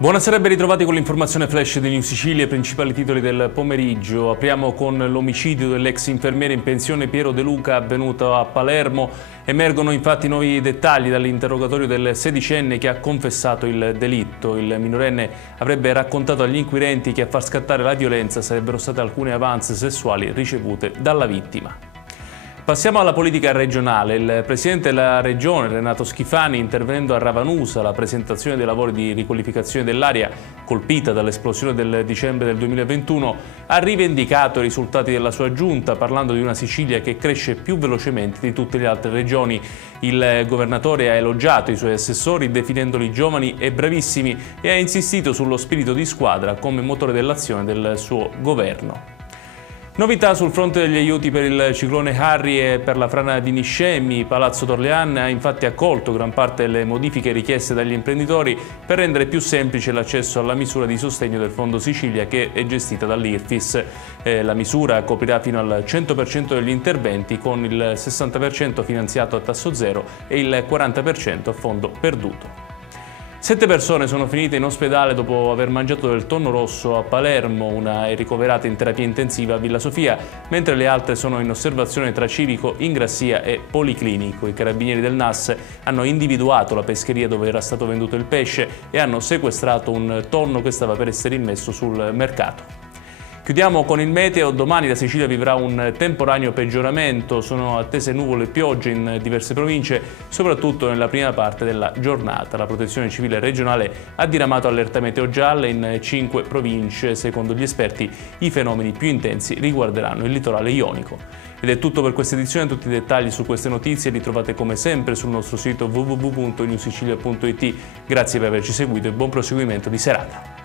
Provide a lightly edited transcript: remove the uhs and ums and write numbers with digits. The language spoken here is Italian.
Buonasera e ben ritrovati con l'informazione flash di News Sicilia, i principali titoli del pomeriggio. Apriamo con l'omicidio dell'ex infermiere in pensione Piero De Luca avvenuto a Palermo. Emergono infatti nuovi dettagli dall'interrogatorio del sedicenne che ha confessato il delitto. Il minorenne avrebbe raccontato agli inquirenti che a far scattare la violenza sarebbero state alcune avance sessuali ricevute dalla vittima. Passiamo alla politica regionale. Il presidente della regione, Renato Schifani, intervenendo a Ravanusa alla presentazione dei lavori di riqualificazione dell'area colpita dall'esplosione del dicembre del 2021, ha rivendicato i risultati della sua giunta, parlando di una Sicilia che cresce più velocemente di tutte le altre regioni. Il governatore ha elogiato i suoi assessori, definendoli giovani e bravissimi, e ha insistito sullo spirito di squadra come motore dell'azione del suo governo. Novità sul fronte degli aiuti per il ciclone Harry e per la frana di Niscemi. Palazzo Torlean ha infatti accolto gran parte delle modifiche richieste dagli imprenditori per rendere più semplice l'accesso alla misura di sostegno del Fondo Sicilia che è gestita dall'IRFIS. La misura coprirà fino al 100% degli interventi, con il 60% finanziato a tasso zero e il 40% a fondo perduto. 7 persone sono finite in ospedale dopo aver mangiato del tonno rosso a Palermo. Una è ricoverata in terapia intensiva a Villa Sofia, mentre le altre sono in osservazione tra Civico, Ingrassia e Policlinico. I carabinieri del NAS hanno individuato la pescheria dove era stato venduto il pesce e hanno sequestrato un tonno che stava per essere immesso sul mercato. Chiudiamo con il meteo. Domani la Sicilia vivrà un temporaneo peggioramento, sono attese nuvole e piogge in diverse province, soprattutto nella prima parte della giornata. La Protezione Civile regionale ha diramato allerta meteo gialla in 5 province. Secondo gli esperti, i fenomeni più intensi riguarderanno il litorale ionico. Ed è tutto per questa edizione. Tutti i dettagli su queste notizie li trovate come sempre sul nostro sito www.newsicilia.it. Grazie per averci seguito e buon proseguimento di serata.